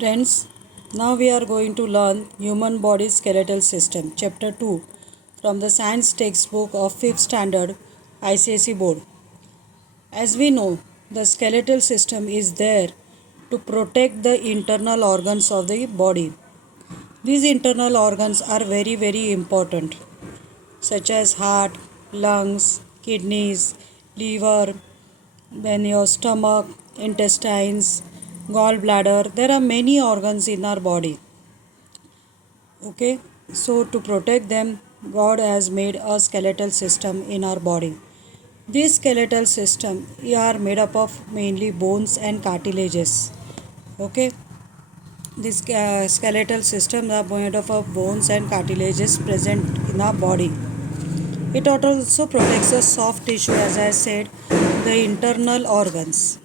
Friends, now we are going to learn Human Body Skeletal System, chapter 2 from the science textbook of 5th standard icse board. As we know, the skeletal system is there to protect the internal organs of the body. These internal organs are very important, such as heart, lungs, kidneys, liver, then your stomach, intestines, gallbladder. There are many organs in our body. Okay, so to protect them, God has made a skeletal system in our body. This skeletal system are made up of mainly bones and cartilages. Okay, this skeletal system are made up of bones and cartilages present in our body. It also protects the soft tissue, as I said, the internal organs.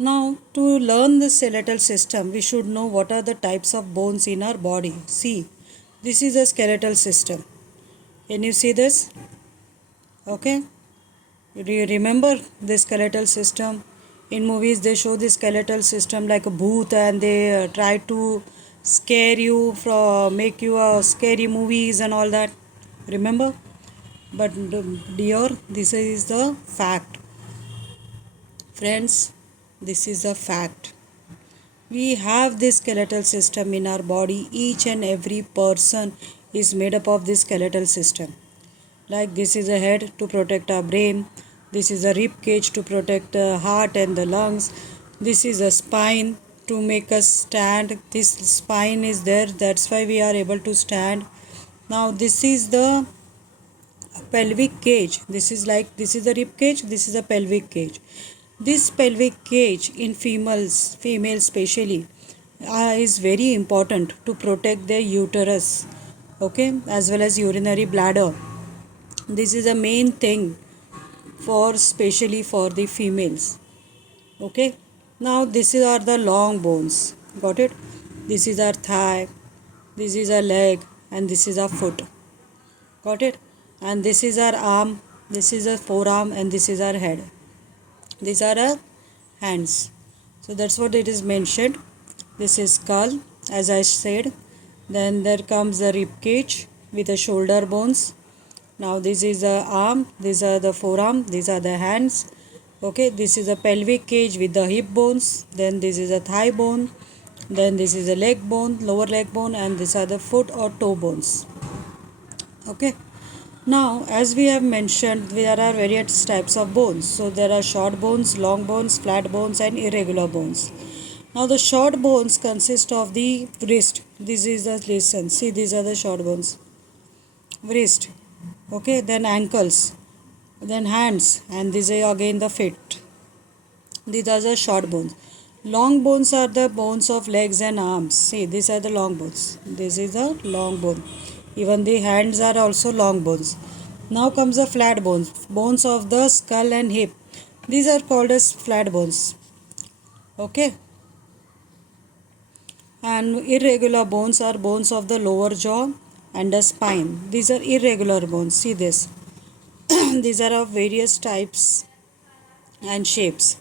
Now, to learn the skeletal system, we should know what are the types of bones in our body. See, this is a skeletal system. Can you see this? Okay. Do you remember the skeletal system? In movies, they show the skeletal system like a bhoot, and they try to scare you, make you scary movies and all that. Remember? But dear, this is the fact. Friends, this is a fact. We have this skeletal system in our body. Each and every person is made up of this skeletal system. Like this is a head to protect our brain. This is a rib cage to protect the heart and the lungs. This is a spine to make us stand. This spine is there. That's why we are able to stand. Now this is the pelvic cage. This is the rib cage. This is a pelvic cage. This pelvic cage in females especially, is very important to protect their uterus, okay, as well as urinary bladder. This is a main thing for especially for the females. Okay. Now this are the long bones. Got it? This is our thigh, this is our leg, and this is our foot. Got it? And this is our arm, this is our forearm, and this is our head. These are our hands. So that's what it is mentioned. This is skull, as I said. Then there comes the rib cage with the shoulder bones. Now this is the arm, these are the forearm, these are the hands. Okay, this is a pelvic cage with the hip bones. Then this is a thigh bone. Then this is a leg bone, lower leg bone, and these are the foot or toe bones. Okay. Now, as we have mentioned, there are various types of bones. So there are short bones, long bones, flat bones, and irregular bones. Now the short bones consist of the wrist. This is the listen. See, these are the short bones. Wrist. Okay, then ankles, then hands, and these are again the feet. These are the short bones. Long bones are the bones of legs and arms. See, these are the long bones. This is a long bone. Even the hands are also long bones. Now comes the flat bones, bones of the skull and hip. These are called as flat bones. Okay. And irregular bones are bones of the lower jaw and the spine. These are irregular bones. See this. These are of various types and shapes.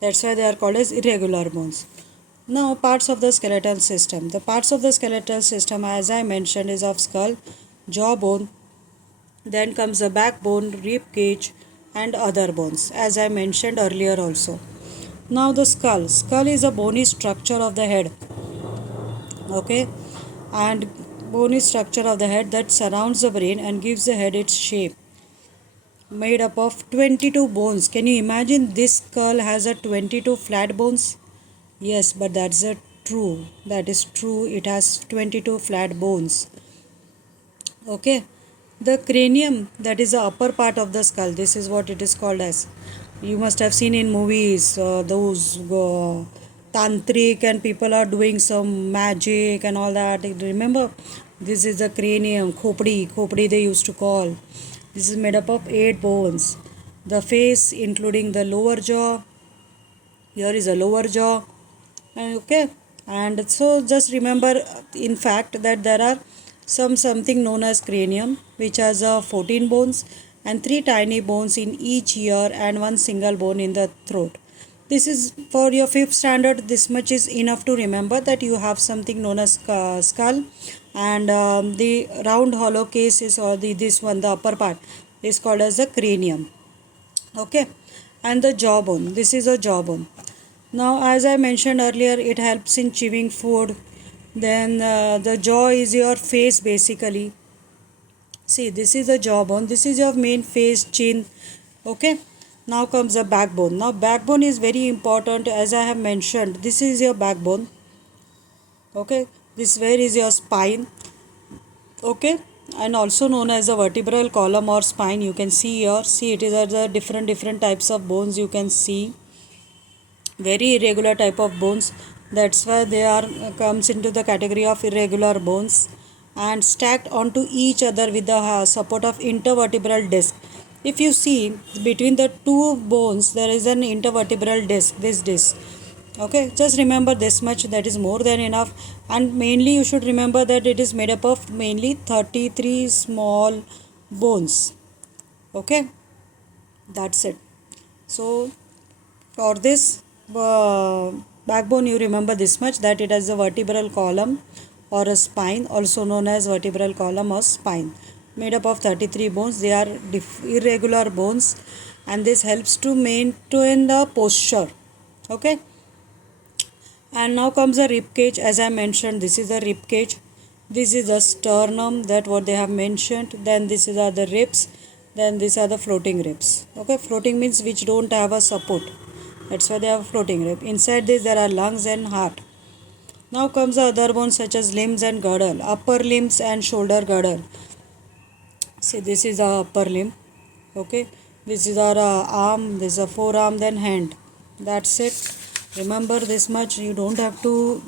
That's why they are called as irregular bones. Now, parts of the skeletal system. The parts of the skeletal system, as I mentioned, is of skull, jawbone, then comes the backbone, rib cage, and other bones, as I mentioned earlier also. Now, the skull. Skull is a bony structure of the head. Okay, and bony structure of the head that surrounds the brain and gives the head its shape. Made up of 22 bones. Can you imagine this skull has a 22 flat bones? Yes, but that's true. That is true. It has 22 flat bones. Okay. The cranium, that is the upper part of the skull. This is what it is called as. You must have seen in movies those tantric and people are doing some magic and all that. Remember, this is the cranium. Khopdi they used to call. This is made up of 8 bones. The face, including the lower jaw. Here is a lower jaw. Okay, and so just remember in fact that there are something known as cranium, which has 14 bones and 3 tiny bones in each ear and 1 single bone in the throat. This is for your fifth standard. This much is enough to remember that you have something known as skull, and the round hollow case is, or this one, the upper part, is called as the cranium. Okay, and the jawbone. This is a jawbone. Now, as I mentioned earlier, it helps in chewing food. Then the jaw is your face basically. See, this is the jawbone. This is your main face, chin. Okay. Now comes the backbone. Now, backbone is very important, as I have mentioned. This is your backbone. Okay. This where is your spine. Okay. And also known as a vertebral column or spine. You can see here. See, it is the different types of bones you can see. Very irregular type of bones. That's why they are comes into the category of irregular bones, and stacked onto each other with the support of intervertebral disc. If you see, between the two bones there is an intervertebral disc, this disc. Okay, just remember this much, that is more than enough. And mainly you should remember that it is made up of mainly 33 small bones. Okay, that's it. So for this backbone, you remember this much, that it has a vertebral column or a spine, also known as vertebral column or spine, made up of 33 bones. They are irregular bones, and this helps to maintain the posture. Okay. And now comes the rib cage. As I mentioned, this is the rib cage. This is the sternum, that what they have mentioned. Then this is the ribs. Then these are the floating ribs. Okay, floating means which don't have a support. That's why they have floating rib. Inside this there are lungs and heart. Now comes the other bones such as limbs and girdle, upper limbs and shoulder girdle. See, this is the upper limb. Okay, this is our arm, this is a forearm, then hand. That's it. Remember this much. You don't have to,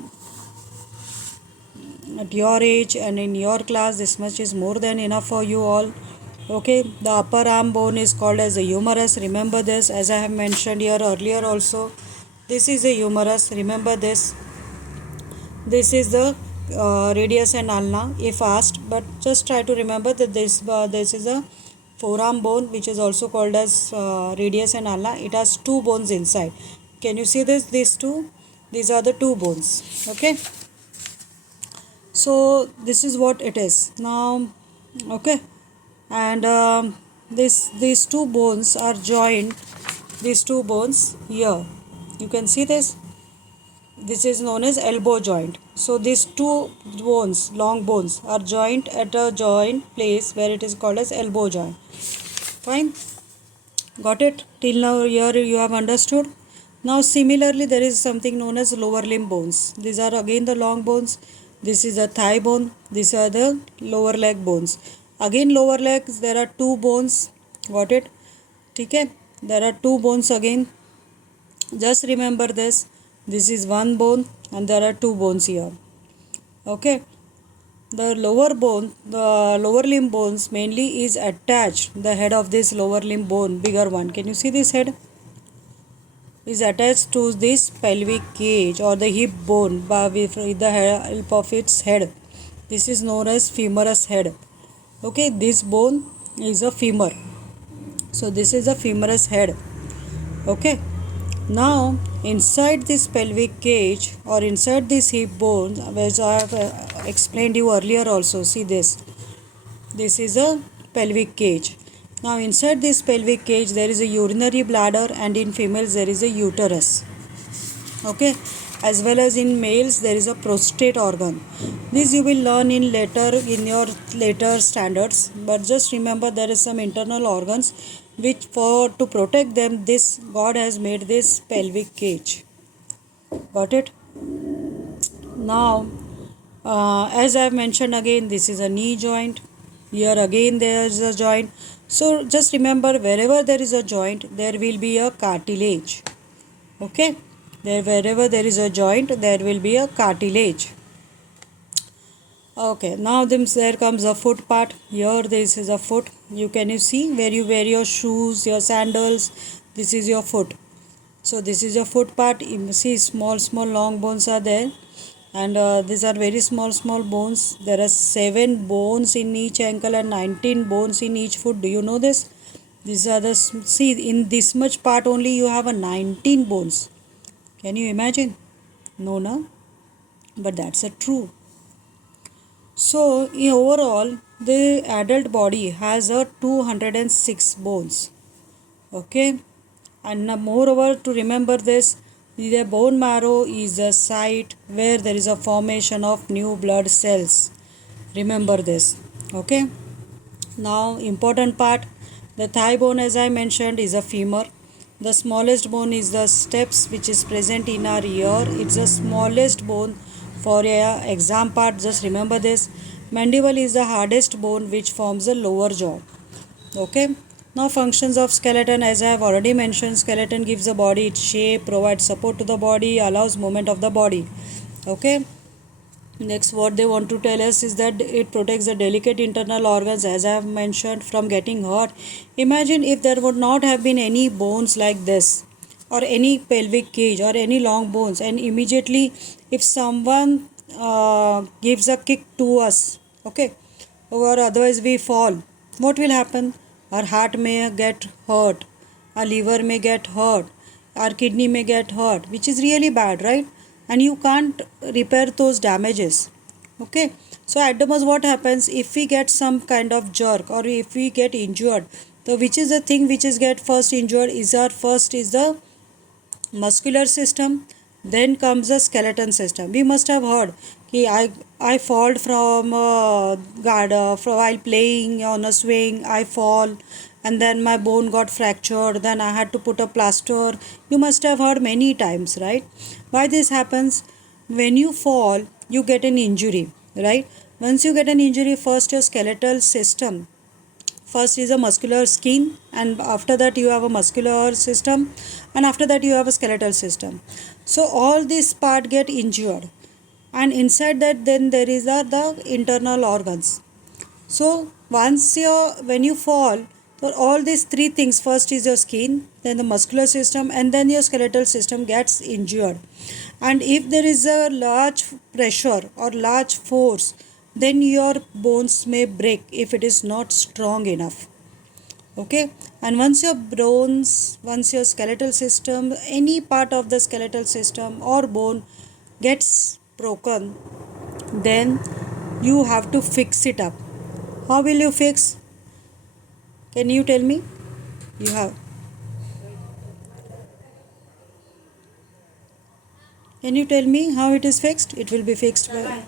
at your age and in your class, this much is more than enough for you all. Okay, the upper arm bone is called as the humerus. Remember this, as I have mentioned here earlier also. This is the humerus. Remember this. This is the radius and ulna if asked, but just try to remember that this is a forearm bone, which is also called as radius and ulna. It has two bones inside. Can you see this? These two? These are the two bones. Okay. So this is what it is now. Okay. And these two bones are joined. These two bones here. You can see this. This is known as elbow joint. So these two bones, long bones, are joined at a joint place where it is called as elbow joint. Fine. Got it? Till now here you have understood. Now similarly there is something known as lower limb bones. These are again the long bones. This is a thigh bone. These are the lower leg bones. Again lower legs, there are two bones. Got it? Okay. There are two bones again. Just remember this. This is one bone and there are two bones here. Okay. The lower bone, the lower limb bones mainly is attached. The head of this lower limb bone, bigger one. Can you see this head? Is attached to this pelvic cage or the hip bone with the help of its head. This is known as femurous head. Okay, this bone is a femur. So this is a femurous head. Okay. Now inside this pelvic cage or inside this hip bone, as I have explained you earlier also, see this. This is a pelvic cage. Now inside this pelvic cage there is a urinary bladder, and in females there is a uterus. Okay, as well as in males there is a prostate organ. This you will learn in your later standards, but just remember there is some internal organs which for to protect them this God has made this pelvic cage. Got it? Now as I have mentioned again, this is a knee joint. Here again there is a joint. So just remember, wherever there is a joint there will be a cartilage. Okay, wherever there is a joint there will be a cartilage. Okay, now there comes a foot part. Here this is a foot. Can you see where you wear your shoes, your sandals? This is your foot. So this is your foot part. You see small long bones are there, and these are very small bones. There are 7 bones in each ankle and 19 bones in each foot. Do you know this? These are the, see, in this much part only you have a 19 bones. Can you imagine? No, no, but that's a true. So, in overall, the adult body has a 206 bones. Okay, and moreover, to remember this, the bone marrow is a site where there is a formation of new blood cells. Remember this. Okay. Now, important part, the thigh bone, as I mentioned, is a femur. The smallest bone is the steps, which is present in our ear. It's the smallest bone for a exam part. Just remember this. Mandible is the hardest bone which forms the lower jaw. Okay. Now, functions of skeleton, as I have already mentioned, skeleton gives the body its shape, provides support to the body, allows movement of the body. Okay. Next, what they want to tell us is that it protects the delicate internal organs, as I have mentioned, from getting hurt. Imagine if there would not have been any bones like this, or any pelvic cage, or any long bones, and immediately, if someone gives a kick to us, okay, or otherwise we fall, what will happen? Our heart may get hurt, our liver may get hurt, our kidney may get hurt, which is really bad, right? And you can't repair those damages. Okay, so at the most, what happens if we get some kind of jerk or if we get injured? So, which is the thing which is get first injured? Is our first is the muscular system, then comes the skeleton system. We must have heard कि I fall from from while playing on a swing. I fall and then my bone got fractured, then I had to put a plaster. You must have heard many times, right? Why this happens? When you fall, you get an injury, right? Once you get an injury, first your skeletal system, first is a muscular skin, and after that you have a muscular system, and after that you have a skeletal system. So all this part get injured, and inside that then there is the internal organs. So once you when you fall, so all these three things, first is your skin, then the muscular system, and then your skeletal system gets injured. And if there is a large pressure or large force, then your bones may break if it is not strong enough. Okay, and once your skeletal system, any part of the skeletal system or bone gets broken, then you have to fix it up. How will you fix? Can you tell me? You have. Can you tell me how it is fixed? It will be fixed by.